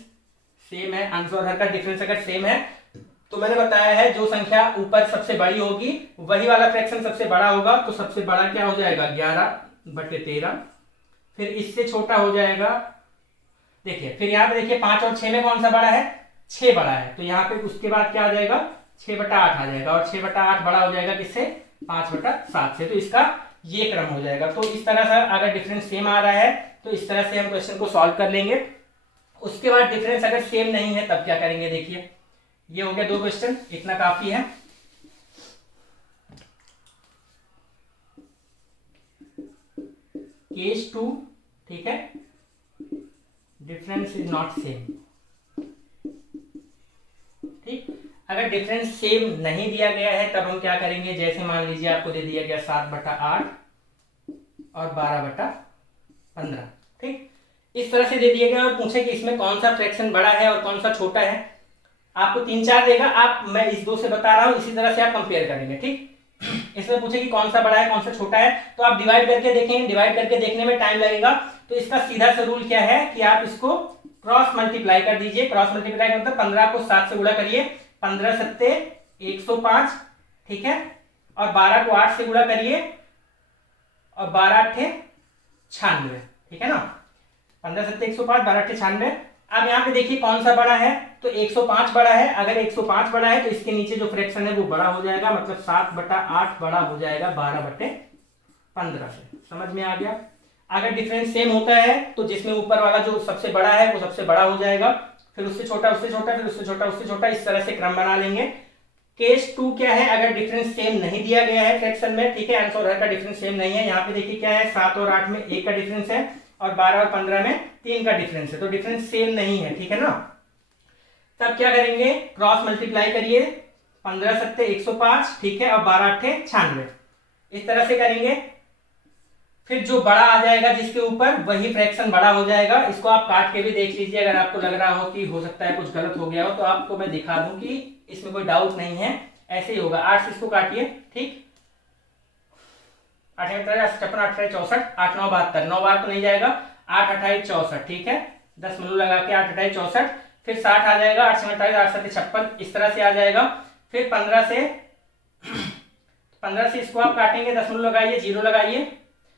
सेम है। अंश और हर का डिफरेंस अगर सेम है तो मैंने बताया है जो संख्या ऊपर सबसे बड़ी होगी वही वाला फ्रैक्शन सबसे बड़ा होगा, तो सबसे बड़ा क्या हो जाएगा 11/13। फिर इससे छोटा हो जाएगा, देखिए फिर यहाँ पे देखिए 5 और 6 में कौन सा बड़ा है, 6 बड़ा है, तो यहाँ पे उसके बाद क्या आ जाएगा 6/8 आ जाएगा, और 6/8 बड़ा हो जाएगा किससे 5/7 से, तो इसका ये क्रम हो जाएगा। तो इस तरह से अगर डिफरेंस सेम आ रहा है तो इस तरह से हम क्वेश्चन को सॉल्व कर लेंगे। उसके बाद डिफरेंस अगर सेम नहीं है तब क्या करेंगे, देखिए ये हो गया 2 क्वेश्चन, इतना काफी है। केस 2, ठीक है, डिफरेंस इज नॉट सेम। ठीक, अगर डिफरेंस सेम नहीं दिया गया है तब हम क्या करेंगे, जैसे मान लीजिए आपको दे दिया गया 7/8 और 12/15। ठीक, इस तरह से दे दिया गया और पूछे कि इसमें कौन सा फ्रैक्शन बड़ा है और कौन सा छोटा है। आपको 3 4 देगा, आप मैं इस 2 से बता रहा हूं, इसी तरह से आप कंपेयर करेंगे। ठीक, इसमें पूछे कि कौन सा बड़ा है कौन सा छोटा है, तो आप डिवाइड करके देखेंगे, डिवाइड करके देखने में टाइम लगेगा। तो इसका सीधा सा रूल क्या है कि आप इसको क्रॉस मल्टीप्लाई कर दीजिए। क्रॉस मल्टीप्लाई का मतलब 15 को 7 से गुणा करिए, 15 7 105, ठीक है, और 12 को 8 से गुणा करिए और 12 8 96, ठीक है ना, 15 7 105, 12 8 96। अब यहाँ पे देखिए कौन सा बड़ा है, तो 105 बड़ा है। अगर 105 बड़ा है तो इसके नीचे जो फ्रैक्शन है वो बड़ा हो जाएगा, मतलब 7/8 बड़ा हो जाएगा 12/15 से। समझ में आ गया। अगर डिफरेंस सेम होता है तो जिसमें ऊपर वाला जो सबसे बड़ा है वो सबसे बड़ा हो जाएगा, फिर उससे छोटा उससे छोटा, फिर उससे छोटा उससे छोटा, इस तरह से क्रम बना लेंगे। केस 2 क्या है, अगर डिफरेंस सेम नहीं दिया गया है फ्रैक्शन में, ठीक है, अंश और हर का डिफरेंस सेम नहीं है। यहाँ पे देखिए क्या है, 7 और 8 में 1 का डिफरेंस है और 12 और 15 में 3 का डिफरेंस है, तो डिफरेंस सेम नहीं है, ठीक है ना। तब क्या करेंगे, क्रॉस मल्टीप्लाई करिए, 15 सत्ते 105, ठीक है, और 12 अट्ठे 96, इस तरह से करेंगे। फिर जो बड़ा आ जाएगा जिसके ऊपर, वही फ्रैक्शन बड़ा हो जाएगा। इसको आप काट के भी देख लीजिए, अगर आपको लग रहा हो कि हो सकता है कुछ गलत हो गया हो तो आपको मैं दिखा दूं कि इसमें कोई डाउट नहीं है, ऐसे ही होगा। 8 से इसको काटिए, ठीक, 8 56 8 64, 8 9 72, 9 बार तो नहीं जाएगा, 8 28 64, ठीक है, 10 मल्लू लगा के 8 28 64, फिर 60 आ जाएगा, 8 48 8 7 56, इस तरह से आ जाएगा। फिर 15 से इसको आप काटेंगे, 10 मल्लू लगाइए, 0 लगाइए,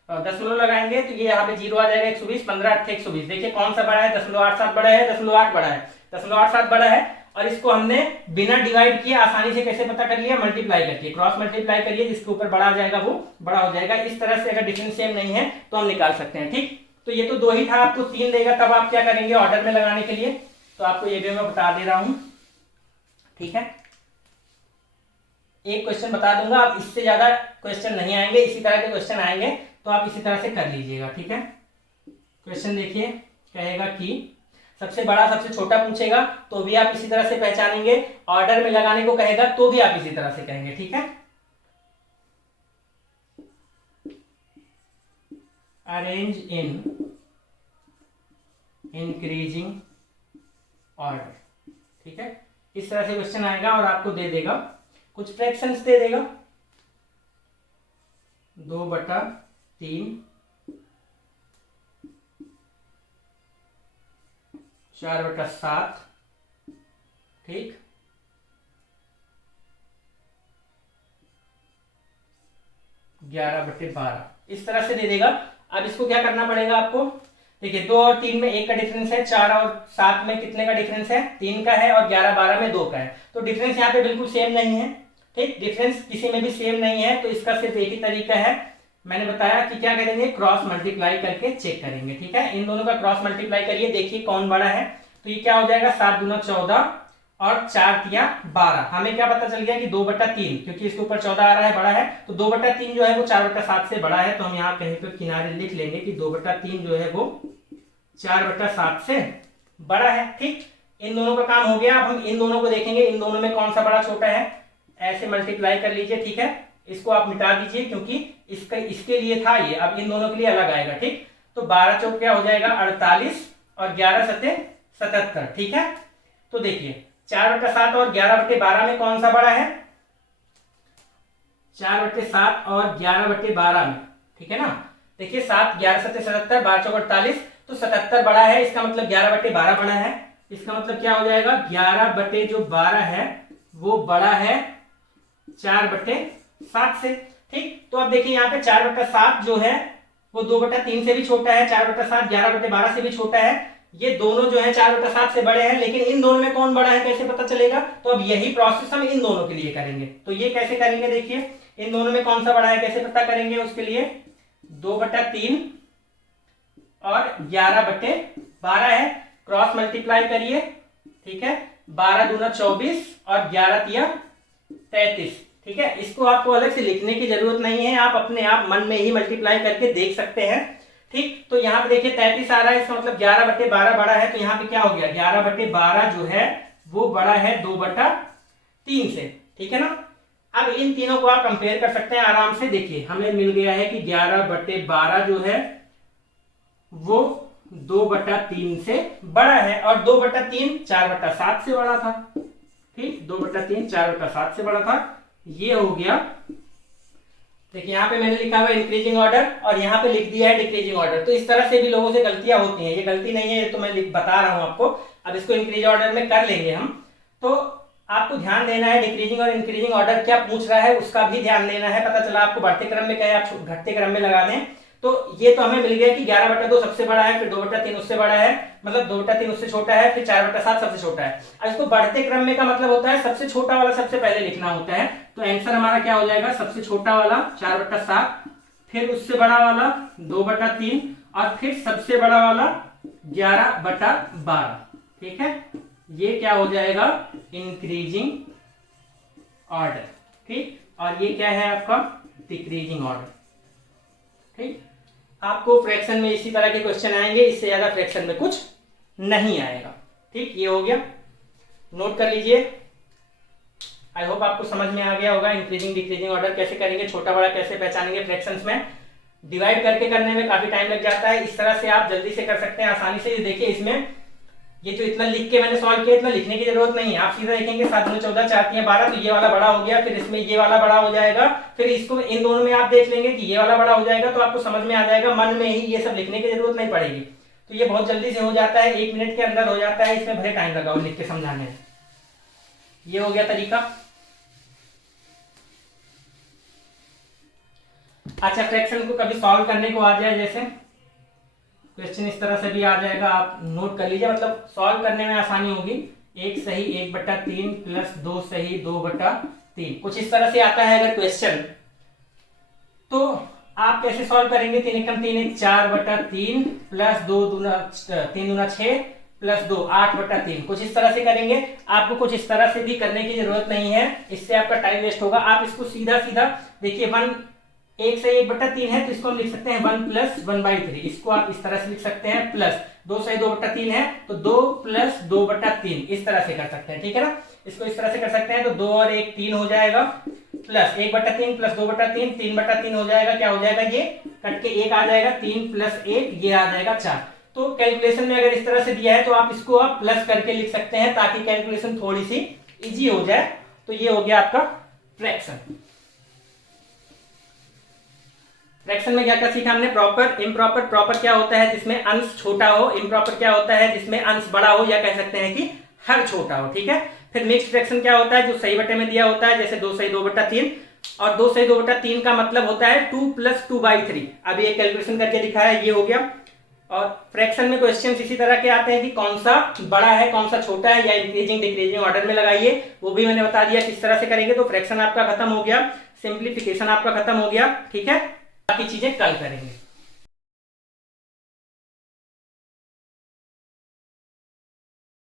और 10 मल्लू लगाएंगे तो ये यहाँ पे 0 आ जाएगा, 120, 15 8 120। देखिए कौन सा बड़ा है, 10.87 बड़ा है, 10.8 बड़ा है, 10.87 बड़ा है। और इसको हमने बिना डिवाइड किए आसानी से कैसे पता कर लिया, मल्टीप्लाई करके, क्रॉस मल्टीप्लाई करिए, जिसके ऊपर बड़ा आ जाएगा वो बड़ा हो जाएगा। इस तरह से अगर डिफरेंस सेम नहीं है तो हम निकाल सकते हैं, ठीक। तो ये तो 2 ही था, आपको 3 देगा, तब आप क्या करेंगे ऑर्डर में लगाने के लिए, तो आपको ये भी मैं बता दे रहा हूं, ठीक है। एक क्वेश्चन बता दूंगा, आप इससे ज्यादा क्वेश्चन नहीं आएंगे, इसी तरह के क्वेश्चन आएंगे तो आप इसी तरह से कर लीजिएगा, ठीक है। क्वेश्चन देखिए, कहेगा कि सबसे बड़ा सबसे छोटा पूछेगा तो भी आप इसी तरह से पहचानेंगे, ऑर्डर में लगाने को कहेगा तो भी आप इसी तरह से कहेंगे, ठीक है। अरेंज इन इंक्रीजिंग ऑर्डर, ठीक है, इस तरह से क्वेश्चन आएगा और आपको दे देगा कुछ फ्रैक्शंस दे देगा, 2/3, 4/7, ठीक, 11/12, इस तरह से दे देगा। अब इसको क्या करना पड़ेगा आपको, देखिए 2 और 3 में 1 का डिफरेंस है, 4 और 7 में कितने का डिफरेंस है, 3 का है, और 11 12 में 2 का है, तो डिफरेंस यहाँ पे बिल्कुल सेम नहीं है, ठीक, डिफरेंस किसी में भी सेम नहीं है, तो इसका सिर्फ एक ही तरीका है, मैंने बताया कि क्या करेंगे, क्रॉस मल्टीप्लाई करके चेक करेंगे, ठीक है। इन दोनों का क्रॉस मल्टीप्लाई करिए, देखिए कौन बड़ा है, तो ये क्या हो जाएगा, 7 दूना 14 और 4 तिया 12, हमें क्या पता चल गया कि 2/3, क्योंकि इसके ऊपर 14 आ रहा है, बड़ा है, तो 2/3 जो है वो 4/7 से बड़ा है, तो हम यहाँ कहीं पर किनारे लिख लेंगे कि 2/3 जो है वो 4/7 से बड़ा है, ठीक। इन दोनों का काम हो गया। अब हम इन दोनों को देखेंगे, इन दोनों में कौन सा बड़ा छोटा है, ऐसे मल्टीप्लाई कर लीजिए, ठीक है, इसको आप मिटा दीजिए क्योंकि इसके लिए था ये, अब इन दोनों के लिए अलग आएगा, ठीक। तो 12 चौक क्या हो जाएगा 48 और 11 सत्ते 77, ठीक है। तो देखिए 4/7 और 11/12 में कौन सा बड़ा है, 4/7 और 11/12 में, ठीक है ना। देखिए 7 11 सत्ते 77, 12 चौक 48, तो 77 बड़ा है, इसका मतलब 11/12 बड़ा है, इसका मतलब क्या हो जाएगा 11/12 है वो बड़ा है 4/7 से, ठीक। तो अब देखिए यहाँ पे 4/7 जो है वो 2/3 से भी छोटा है, 4/7 11/12 से भी छोटा है, ये दोनों जो है 4/7 से बड़े हैं, लेकिन इन दोनों में कौन बड़ा है कैसे पता चलेगा, तो अब यही प्रोसेस हम इन दोनों के लिए करेंगे। तो ये कैसे करेंगे, देखिए इन दोनों में कौन सा बड़ा है कैसे पता करेंगे, उसके लिए 2/3 और 11/12 है, क्रॉस मल्टीप्लाई करिए, ठीक है, 12 दूना 24 और 11 तिया 33, ठीक है। इसको आपको अलग से लिखने की जरूरत नहीं है, आप अपने आप मन में ही मल्टीप्लाई करके देख सकते हैं, ठीक। तो यहाँ पे देखिए 33 आ रहा है, इसका मतलब 11/12 बड़ा है, तो यहाँ पे क्या हो गया 11/12 जो है वो बड़ा है 2/3 से, ठीक है ना। अब इन तीनों को आप कंपेयर कर सकते हैं आराम से, देखिए हमें मिल गया है कि 11/12 जो है वो 2/3 से बड़ा है, और 2/3 4/7 से बड़ा था, ठीक, 2/3 4/7 से बड़ा था, ये हो गया। देखिए यहाँ पे मैंने लिखा हुआ इंक्रीजिंग ऑर्डर और यहाँ पे लिख दिया है डिक्रीजिंग ऑर्डर, तो इस तरह से भी लोगों से गलतियां होती हैं, ये गलती नहीं है, ये तो मैं बता रहा हूं आपको। अब इसको इंक्रीज ऑर्डर में कर लेंगे हम, तो आपको ध्यान देना है डिक्रीजिंग और इंक्रीजिंग ऑर्डर क्या पूछ रहा है उसका भी ध्यान देना है। पता चला आपको बढ़ते क्रम में कहे आप घटते क्रम में लगा दें, तो ये तो हमें मिल गया कि 11/2 सबसे बड़ा है, फिर 2/3 उससे बड़ा है, मतलब 2/3 उससे छोटा है, फिर 4/7 सबसे छोटा है। अब इसको बढ़ते क्रम में का मतलब होता है सबसे छोटा वाला सबसे पहले लिखना होता है, तो आंसर हमारा क्या हो जाएगा, सबसे छोटा वाला 4/7, फिर उससे बड़ा वाला 2/3 और फिर सबसे बड़ा वाला 11/12, ठीक है। ये क्या हो जाएगा इंक्रीजिंग ऑर्डर, ठीक, और ये क्या है आपका डिक्रीजिंग ऑर्डर, ठीक। आपको फ्रैक्शन में इसी तरह के क्वेश्चन आएंगे, इससे ज्यादा फ्रैक्शन में कुछ नहीं आएगा, ठीक। ये हो गया, नोट कर लीजिए। आई होप आपको समझ में आ गया होगा इंक्रीजिंग डिक्रीजिंग ऑर्डर कैसे करेंगे, छोटा बड़ा कैसे पहचानेंगे फ्रैक्शंस में। डिवाइड करके करने में काफी टाइम लग जाता है, इस तरह से आप जल्दी से कर सकते हैं आसानी से। देखिए इसमें ये जो इतना लिख के मैंने सॉल्व किया, इतना लिखने की जरूरत नहीं है, आप सीधा देखेंगे 7 दूनी 14 4 3 12, तो ये वाला बड़ा हो गया, फिर इसमें ये वाला बड़ा हो जाएगा, फिर इसको इन दोनों में आप देख लेंगे कि ये वाला बड़ा हो जाएगा, तो आपको समझ में आ जाएगा, मन में ही ये सब लिखने की जरूरत नहीं पड़ेगी। तो ये बहुत जल्दी से हो जाता है, 1 मिनट के अंदर हो जाता है, इसमें भले टाइम लगाओ लिख के समझाने में। ये हो गया तरीका। अच्छा, फ्रैक्शन को कभी सॉल्व करने को आ जाए, जैसे क्वेश्चन इस तरह से भी आ जाएगा, आप नोट कर लीजिए, मतलब सॉल्व करने में आसानी होगी। 1 सही 1/3 प्लस 2 सही 2/3, कुछ इस तरह से आता है अगर क्वेश्चन, तो आप कैसे सॉल्व करेंगे? 3 एकम 3 1 4/3 प्लस 2 दूना 3 दूना 6 प्लस 2 8/3, कुछ इस तरह से करेंगे। आपको कुछ इस तरह से भी करने की जरूरत नहीं है, इससे आपका टाइम वेस्ट होगा। आप इसको सीधा सीधा देखिए, 1 से 1/3 है तो इसको हम लिख सकते हैं 1 + 1/3, इसको आप इस तरह से लिख सकते हैं, प्लस 2 से 2/3 है तो 2 + 2/3, इस तरह से कर सकते हैं, ठीक है ना। इसको इस तरह से कर सकते हैं, तो 2 और 1 3 हो जाएगा, प्लस 1/3 प्लस 2/3 3/3 हो जाएगा, क्या हो जाएगा, ये कट के 1 आ जाएगा, 3 + 1 ये आ जाएगा 4। तो कैलकुलेशन में अगर इस तरह से दिया है तो आप इसको आप प्लस करके लिख सकते हैं, ताकि कैलकुलेशन थोड़ी सी इजी हो जाए। तो ये हो गया आपका फ्रैक्शन। फ्रैक्शन में क्या क्या सीखा हमने? Proper, improper. प्रॉपर क्या होता है? जिसमें अंश छोटा हो। इम्प्रॉपर क्या होता है? जिसमें अंश बड़ा हो, या कह सकते हैं कि हर छोटा हो, ठीक है। फिर मिक्स्ड फ्रैक्शन क्या होता है? जो सही बटे में दिया होता है, जैसे 2 सही 2/3, और 2 सही 2/3 का मतलब होता है 2 + 2/3। अब ये कैलकुलेशन करके दिखाया, ये हो गया। और फ्रैक्शन में क्वेश्चंस इसी तरह के आते हैं कि कौन सा बड़ा है कौन सा छोटा है, या इंक्रीजिंग डिक्रीजिंग ऑर्डर में लगाइए, वो भी मैंने बता दिया किस तरह से करेंगे। तो फ्रैक्शन आपका खत्म हो गया, सिंप्लीफिकेशन आपका खत्म हो गया, ठीक है। बाकी चीजें कल करेंगे।